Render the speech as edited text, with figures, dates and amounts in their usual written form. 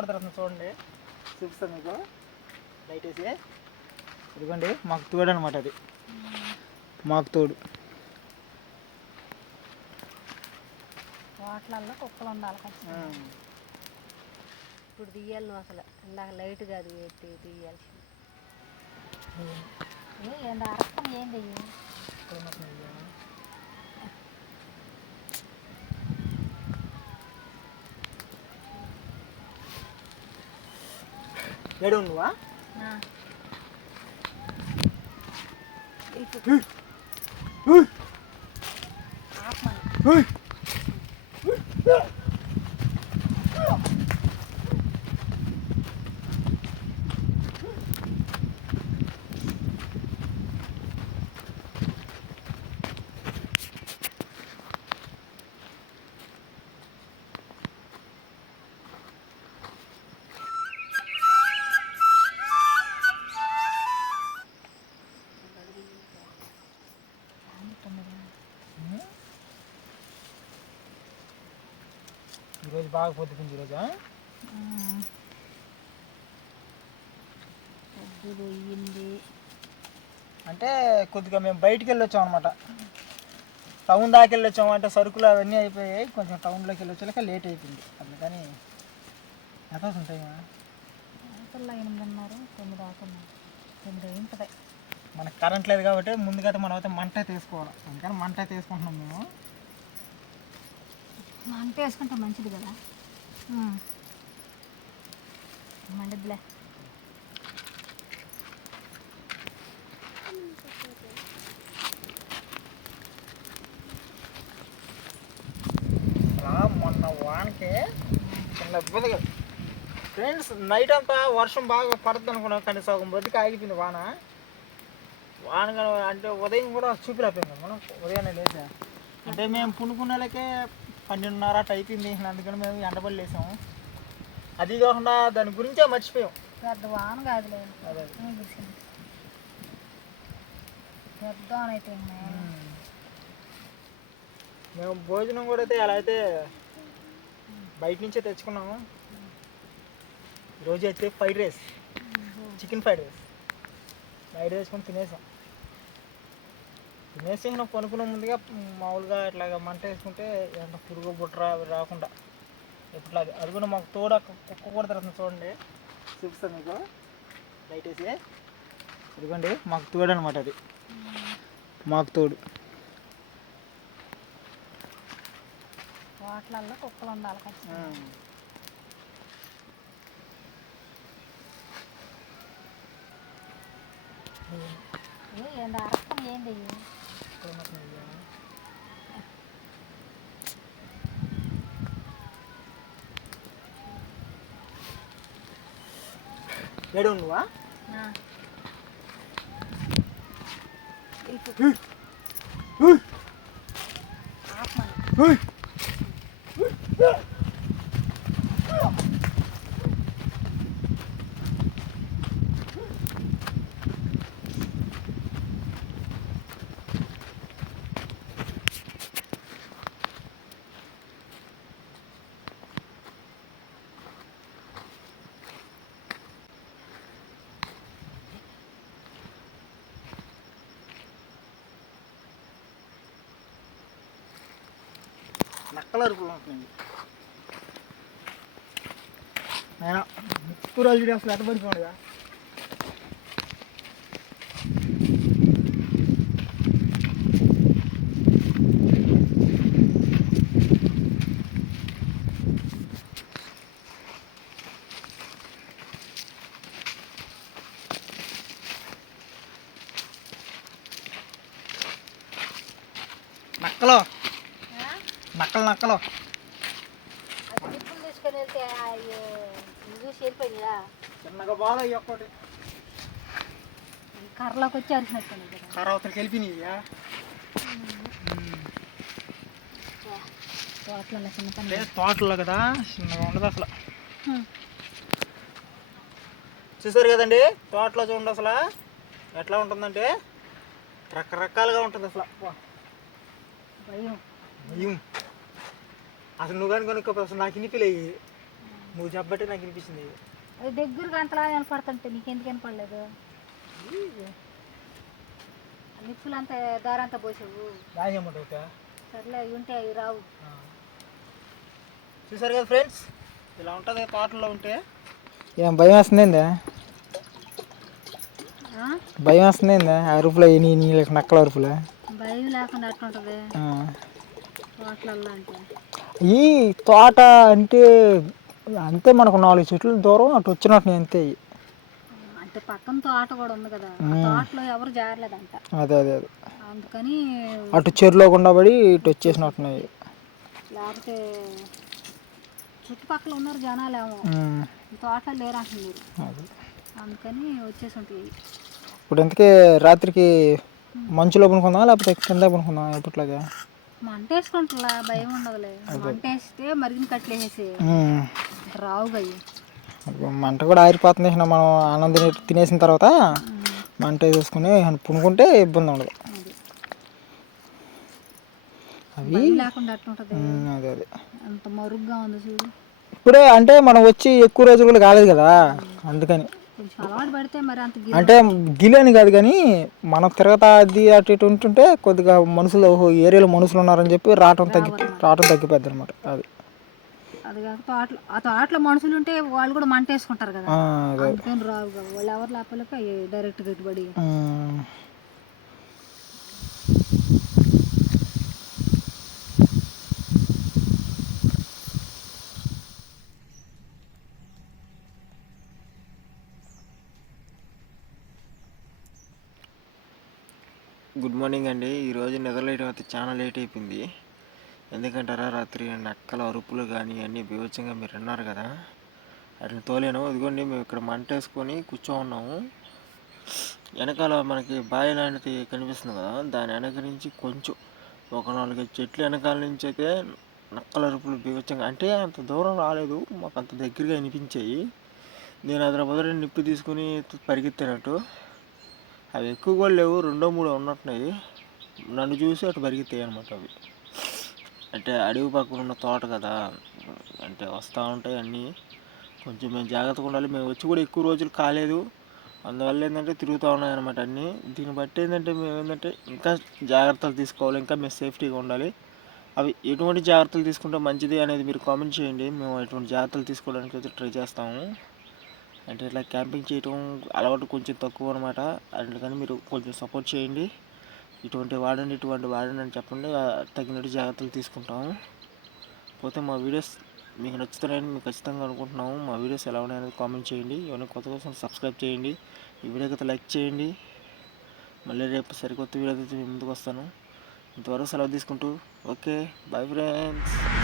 కూడా తిరుగుతుంది చూడండి, చూపిస్తాను మీకు లైట్ వేసి. ఇదిగోండి మాకు తోడు అనమాట, అది మాకు తోడు. వాటిలలో కుక్కలు ఉండాలి ఇప్పుడు తీయాలి నువ్వు అసలు ఇందాక లైట్ కాదు తీయాల్సింది. ఏంది అరకం ఏంది ఏడు నువ్వా ఈరోజు బాగా పొద్దుకుంది ఈరోజు. అంటే కొద్దిగా మేము బయటికి వెళ్ళొచ్చాం అనమాట, టౌన్ దాకా వెళ్ళొచ్చాము. అంటే సరుకులు అవన్నీ అయిపోయాయి, కొంచెం టౌన్లోకి వెళ్ళొచ్చాక లేట్ అయిపోయింది. అందుకని ఎంత ఉంటాయి 8:30 9 అవుతుంది, 9 ఉంటుంది. మనకు కరెంట్ లేదు కాబట్టి ముందుగా మనం అయితే మంట తీసుకోవాలి, అందుకని మంట తీసుకుంటున్నాం మేము. మంట వేసుకుంటే మంచిది కదా, మండిద్దిలే. మొన్న వానకి చిన్న ఇబ్బందిగా ఫ్రెండ్స్, నైట్ అంతా వర్షం బాగా పడుతుంది అనుకున్నాం, కానీ సగం బతికి ఆగిపోయింది వాన. అంటే ఉదయం కూడా చూపిలేకపోయింది మనం, ఉదయాన్నే లేదా. అంటే మేము పునుకున్నలకే 12:30 అట్లా అయిపోయింది, అందుకని మేము ఎండబడి లేసాము. అది కాకుండా దాని గురించే మర్చిపోయాం. పెద్ద వాన కాదులే, అదే పెద్ద వాన అయితే మేము భోజనం కూడా అయితే అలా అయితే బయట నుంచే తెచ్చుకున్నాము. ఈరోజు అయితే ఫ్రైడ్ రైస్, చికెన్ ఫ్రైడ్ వేసుకొని తినేసాం. తినేసి కొనుక్కున్న ముందుగా మామూలుగా ఇట్లాగా మంట వేసుకుంటే ఎంత పురుగు బుట్ర రాకుండా ఎప్పుడులాగా. అది కూడా మాకు తోడ కుక్క కూడా తిరుగుతుంది చూడండి, చూపిస్తాను మీకు లైట్ వేసి. ఇదిగోండి మాకు తోడు అనమాట, అది మాకు తోడు. వాటిలలో కుక్కలు ఉండాలి ఏంది అరకం ఏంది ఏడు నువ్వా నక్కల అరుపులు ఉంటున్నాయి. నేను ముక్కు రోజు వీడియో అసలు ఎట్ట పడిపోయాడుగా. నక్కలు నక్కలు తీసుకొని వెళ్తే చూసి వెళ్ళిపోయినా చిన్నగా బాగా ఒక్కటి కర్రలోకి వచ్చి అరిసినట్టు కర్ర అవతలకి వెళ్ళిపోయినాయ్యా. తోటలలో చిన్న పని, తోటలో కదా చిన్నగా ఉండదు అసలు. చూసారు కదండి, తోటలో చూడండి అసలు ఎట్లా ఉంటుందంటే రకరకాలుగా ఉంటుంది అసలు. భయం భయం అసలు నువ్వు కానీ కొనుక్కోపోయి అసలు నాకు ఇన్ని ఫీల్ అయ్యి నువ్వు చెప్పబట్టే నాకు వినిపించింది. అది దగ్గరగా అంతలా వినపడుతుంటే నీకెందుకు వినపడలేదు? నిప్పులు అంతా దారంతా పోసావు. బాగా చేయమంటావు ఓకే. సర్లే అవి ఉంటే అవి రావు. చూసారు కదా ఫ్రెండ్స్, ఇలా ఉంటుంది తోటలో ఉంటే. ఏం భయం వేస్తుందా? భయం వేస్తుందా అరుపులు అయ్యి నీళ్ళకి నక్కల అరుపులు? భయం లేకుండా ఎట్లుంటుంది తోటలలో అంటే? ఈ తోట అంటే అంతే, మనకు 4 చెట్లు దూరం అటు వచ్చినట్టు అంతే. అంటే పక్కన తోట కూడా ఉంది కదా, ఆ తోటలో ఎవరు జారలేదంట. అదే అదే అదే, అందుకని అటు చెరులో గుండా పడి ఇటు వచ్చేసినట్టున్నాయి. లేకపోతే చుట్టుపక్కల ఉన్నారు జనాలు ఏమో, తోటలో లేరంటున్నారు, అందుకని వచ్చేసి ఉంటాయి. ఇప్పుడు ఇంతకీ రాత్రికి మంచులో పనుకుందాం లేకపోతే కింద పనుకుందాం ఎప్పట్లాగా? మంట వేసుకుంటా, భయం ఉండదులే. మంట వేస్తే మరిగిన కట్లేసేసి రావుగా అయ్యి. మంట కూడా ఆరిపోతుంది. మనం అన్నం తినేసిన తర్వాత మంట వేసుకుని పునుకుంటే ఇబ్బంది ఉండదు. అవి లేకుండా అట్లుంటది. అదే అదే, అంత మరుగుగా ఉంది చూడు. ఇప్పుడే అంటే మనం వచ్చి ఎక్కువ రోజులు కూడా కాలేదు కదా, అందుకని కొంచెం అలవాటు పడితే మరి అంత అంటే గిలని కాదు కానీ మనం తిరగతా అది అటు ఇటు ఉంటుంటే కొద్దిగా మనుషులు ఏరియాలో మనుషులు ఉన్నారని చెప్పి రావటం తగ్గిపోద్ది అనమాట. అది అది కాక తోటలో, ఆ తోటలో మనుషులు ఉంటే వాళ్ళు కూడా మంట వేసుకుంటారు కదా, అందుకని రావు కదా. వాళ్ళు ఎవరు లేకపోలేక డైరెక్ట్ గట్టిపడి. గుడ్ మార్నింగ్ అండి. ఈరోజు నిద్రలేయడం అయితే చాలా లేట్ అయిపోయింది. ఎందుకంటారా, రాత్రి నక్కల అరుపులు కానీ అన్నీ బీభత్సంగా మీరు విన్నారు కదా, అట్లా తోలేను. ఇదిగోండి మేము ఇక్కడ మంట వేసుకొని కూర్చో ఉన్నాము. వెనకాల మనకి బావి లాంటిది కనిపిస్తుంది కదా, దాని వెనక నుంచి కొంచెం ఒక 4 చెట్లు వెనకాల నుంచి అయితే నక్కల అరుపులు బీభత్సంగా, అంటే అంత దూరం రాలేదు, మాకు అంత దగ్గరగా అనిపించాయి. నేను అదర బదులు నిప్పు తీసుకుని పరిగెత్తినట్టు. అవి ఎక్కువ కూడా లేవు, 2-3 ఉన్నట్టున్నాయి. నన్ను చూసి అటు పరిగెత్తాయి అనమాట అవి. అంటే అడవి పక్కన ఉన్న తోట కదా, అంటే వస్తూ ఉంటాయి అన్నీ. కొంచెం మేము జాగ్రత్తగా ఉండాలి. మేము వచ్చి కూడా ఎక్కువ రోజులు కాలేదు, అందువల్ల ఏంటంటే తిరుగుతూ ఉన్నాయన్నమాట అన్నీ. దీన్ని బట్టి ఏంటంటే మేము ఏంటంటే ఇంకా జాగ్రత్తలు తీసుకోవాలి, ఇంకా మేము సేఫ్టీగా ఉండాలి. అవి ఎటువంటి జాగ్రత్తలు తీసుకుంటే మంచిది అనేది మీరు కామెంట్ చేయండి. మేము ఎటువంటి జాగ్రత్తలు తీసుకోవడానికి అయితే ట్రై చేస్తాము. అంటే ఇట్లా క్యాంపింగ్ చేయటం అలవాటు కొంచెం తక్కువ అనమాట, అందుకని మీరు కొంచెం సపోర్ట్ చేయండి. ఇటువంటి వాడండి అని చెప్పండి, తగినట్టు జాగ్రత్తలు తీసుకుంటాము. పోతే మా వీడియోస్ మీకు నచ్చుతాయని మేము ఖచ్చితంగా అనుకుంటున్నాము. మా వీడియోస్ ఎలా ఉన్నాయనేది కామెంట్ చేయండి. ఏమైనా కొత్త కోసం సబ్స్క్రైబ్ చేయండి. ఈ వీడియోకి అయితే లైక్ చేయండి. మళ్ళీ రేపు సరికొత్త వీడియోతో ముందుకు వస్తాను. ఇంతవరకు సెలవు తీసుకుంటూ ఓకే, బాయ్ ఫ్రెండ్స్.